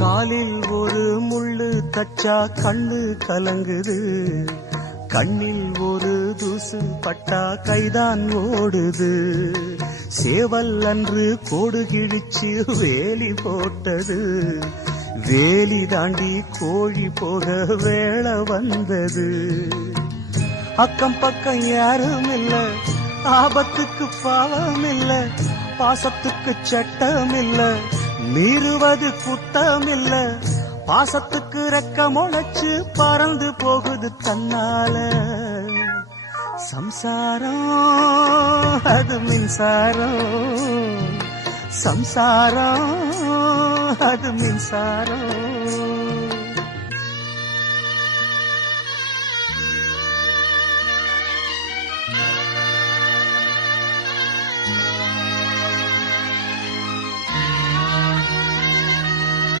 காலில் ஒரு முள்ளு தச்சா கண்ணு கலங்குது, கண்ணில் ஒரு தூசு பட்டா கைதான் ஓடுது. சேவல் அன்று கோடு கிழிச்சு வேலி போட்டது, வேலி தாண்டி கோழி போக வேளை வந்தது. அக்கம் பக்கம் யாரும் இல்ல, ஆபத்துக்கு பாவம் இல்ல, பாசத்துக்கு சட்டம் இல்ல, மீறுவது குத்தம் இல்ல. பாசத்துக்கு ரெக்க முளைச்சு பறந்து போகுது தன்னால. சம்சாரம் அது மின்சாரம், சம்சாரம் அது மின்சாரம்.